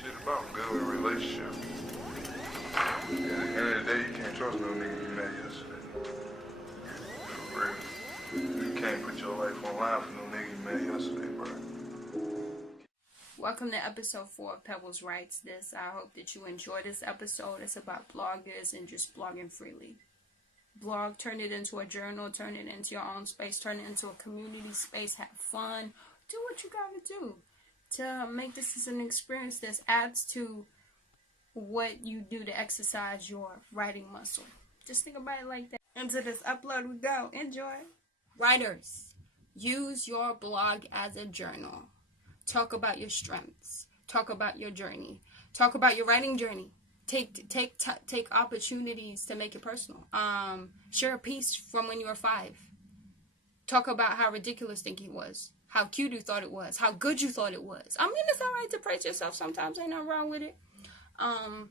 Shit about building relationships. At the end of the day, you can't trust no nigga you met yesterday. For real. You can't put your life on line for no nigga you met yesterday, bro. Welcome to episode 4 of Pebbles Writes This. I hope that you enjoy this episode. It's about bloggers and just blogging freely. Blog, turn it into a journal, turn it into your own space, turn it into a community space, have fun, do what you gotta do to make this as an experience that adds to what you do to exercise your writing muscle. Just think about it like that. Into this upload we go. Enjoy. Writers, use your blog as a journal. Talk about your strengths. Talk about your journey. Talk about your writing journey. Take opportunities to make it personal. Share a piece from when you were 5. Talk about how ridiculous thinking was. How cute you thought it was. How good you thought it was. I mean, it's alright to praise yourself sometimes. Ain't nothing wrong with it. I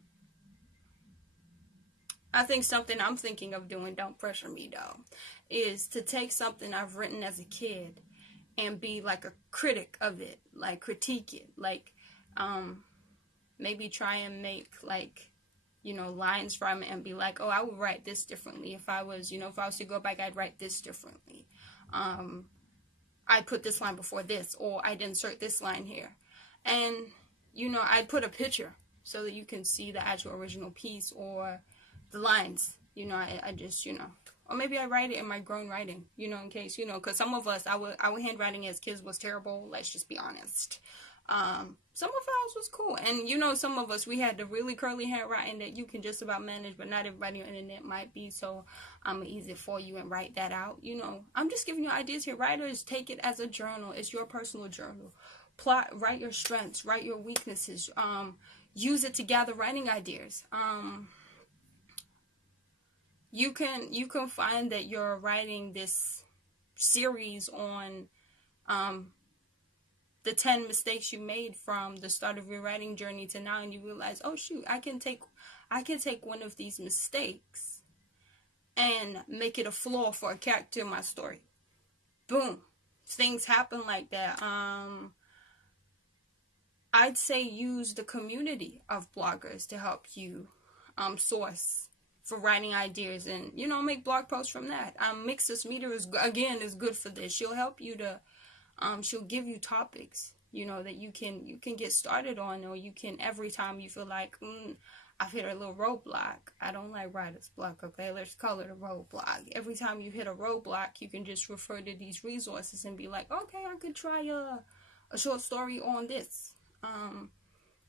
think something I'm thinking of doing, don't pressure me though, is to take something I've written as a kid and be like a critic of it. Like critique it. Like, maybe try and make like, lines from it and be like, oh, I would write this differently. If I was to go back, I'd write this differently. I'd put this line before this, or I'd insert this line here. And, I'd put a picture so that you can see the actual original piece or the lines. I just, or maybe I write it in my grown writing, in case, because some of us, our handwriting as kids was terrible. Let's just be honest. Some of ours was cool. And, some of us, we had the really curly handwriting that you can just about manage, but not everybody on the internet might be. So I'm easy for you and write that out. I'm just giving you ideas here. Writers, take it as a journal. It's your personal journal. Write your strengths, write your weaknesses. Use it to gather writing ideas. You can find that you're writing this series on, the 10 mistakes you made from the start of your writing journey to now, and you realize, oh shoot, I can take one of these mistakes and make it a flaw for a character in my story. Boom. Things happen like that. I'd say use the community of bloggers to help you source for writing ideas and, make blog posts from that. MIXTUSMEDIA is good for this. She'll help you to she'll give you topics, that you can get started on, or you can, every time you feel like, I've hit a little roadblock. I don't like writer's block, okay? Let's call it a roadblock. Every time you hit a roadblock, you can just refer to these resources and be like, okay, I could try a short story on this.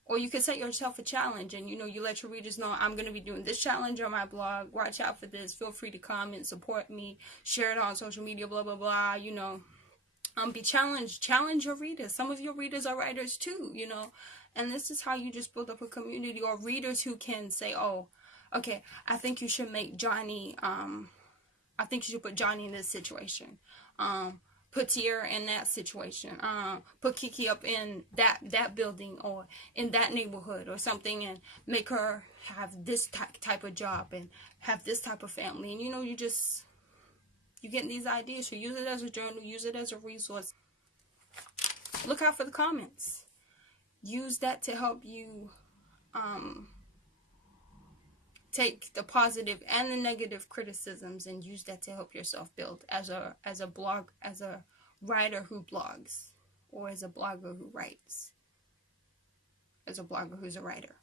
Or you could set yourself a challenge and, you let your readers know, I'm going to be doing this challenge on my blog. Watch out for this. Feel free to comment, support me, share it on social media, blah, blah, blah, be challenged. Challenge your readers. Some of your readers are writers too, and this is how you just build up a community, or readers who can say, oh, okay, I think you should make Johnny, I think you should put Johnny in this situation. Put Tierra in that situation. Put Kiki up in that building or in that neighborhood or something, and make her have this type of job and have this type of family. And, you get these ideas. So use it as a journal. Use it as a resource. Look out for the comments. Use that to help you take the positive and the negative criticisms and use that to help yourself build as a writer who blogs, or as a blogger who writes, as a blogger who's a writer,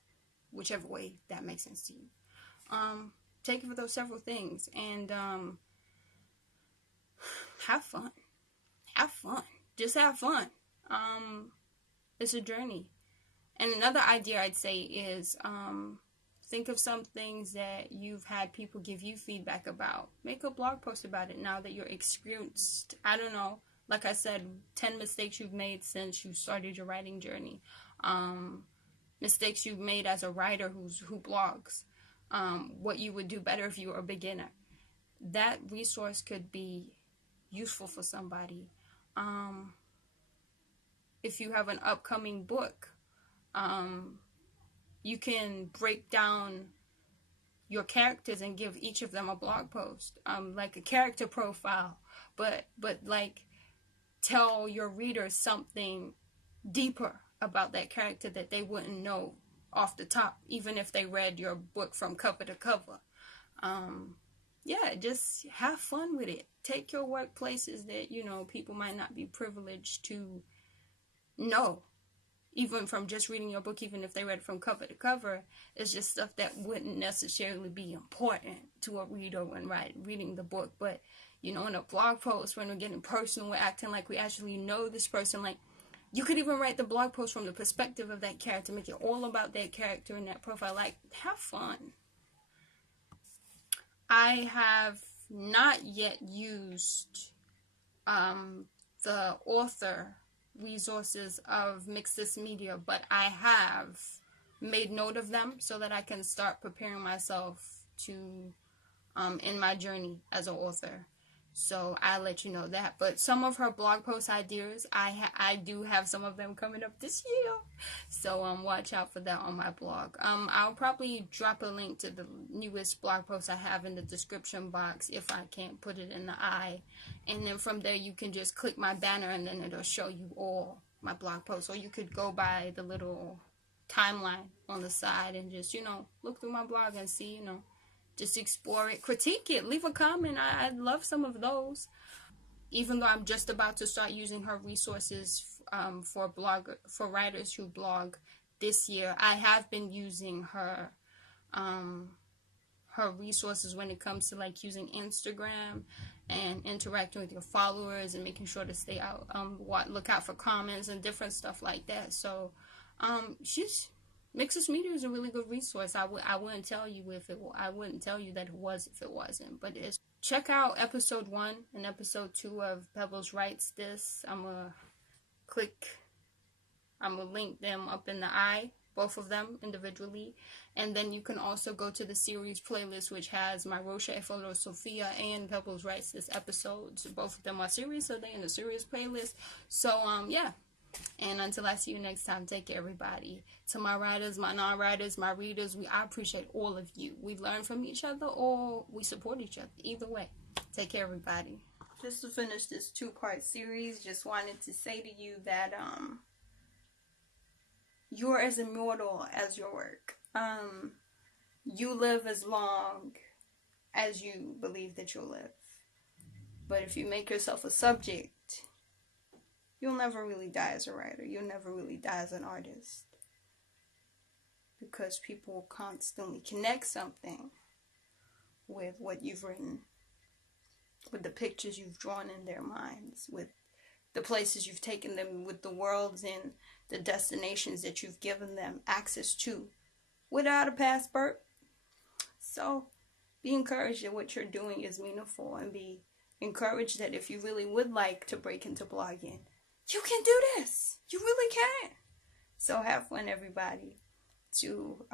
whichever way that makes sense to you. Take it for those several things and have fun. Just have fun. It's a journey. And another idea I'd say is think of some things that you've had people give you feedback about. Make a blog post about it now that you're experienced. I don't know. Like I said, 10 mistakes you've made since you started your writing journey. Mistakes you've made as a writer who blogs. What you would do better if you were a beginner. That resource could be useful for somebody. If you have an upcoming book, you can break down your characters and give each of them a blog post, like a character profile, but like tell your readers something deeper about that character that they wouldn't know off the top, even if they read your book from cover to cover. Yeah, just have fun with it. Take your work places that, you know, people might not be privileged to know. Even from just reading your book, even if they read it from cover to cover, it's just stuff that wouldn't necessarily be important to a reader when reading the book. But, you know, in a blog post, when we're getting personal, we're acting like we actually know this person. Like, you could even write the blog post from the perspective of that character, make it all about that character and that profile. Like, have fun. I have not yet used the author resources of MIXTUSMEDIA, but I have made note of them so that I can start preparing myself to in my journey as an author. So I'll let you know that. But some of her blog post ideas, I do have some of them coming up this year. So watch out for that on my blog. I'll probably drop a link to the newest blog post I have in the description box if I can't put it in the eye. And then from there you can just click my banner and then it'll show you all my blog posts. Or you could go by the little timeline on the side and just, you know, look through my blog and see, you know, just explore it, critique it, leave a comment. I'd love some of those. Even though I'm just about to start using her resources for writers who blog this year, I have been using her her resources when it comes to like using Instagram and interacting with your followers and making sure to stay out, look out for comments and different stuff like that. So MIXTUSMEDIA is a really good resource. I wouldn't tell you I wouldn't tell you that it was if it wasn't. But check out episode 1 and episode 2 of Pebbles Writes This. I'm gonna link them up in the eye, both of them individually. And then you can also go to the series playlist, which has my Rocha Sophia and Pebbles Writes This episodes. Both of them are series, so they're in the series playlist. So yeah. And until I see you next time, take care, everybody. To my writers, my non-writers, my readers, I appreciate all of you. We learn from each other or we support each other. Either way, take care, everybody. Just to finish this 2-part series, just wanted to say to you that you're as immortal as your work. You live as long as you believe that you'll live. But if you make yourself a subject, you'll never really die as a writer. You'll never really die as an artist. Because people will constantly connect something with what you've written, with the pictures you've drawn in their minds, with the places you've taken them, with the worlds and the destinations that you've given them access to without a passport. So be encouraged that what you're doing is meaningful, and be encouraged that if you really would like to break into blogging, you can do this. You really can. So have fun, everybody. To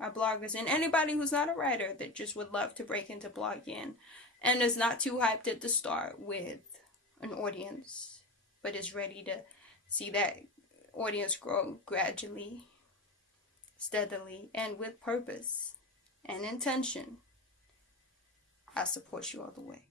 our bloggers and anybody who's not a writer that just would love to break into blogging and is not too hyped at the start with an audience, but is ready to see that audience grow gradually, steadily, and with purpose and intention. I support you all the way.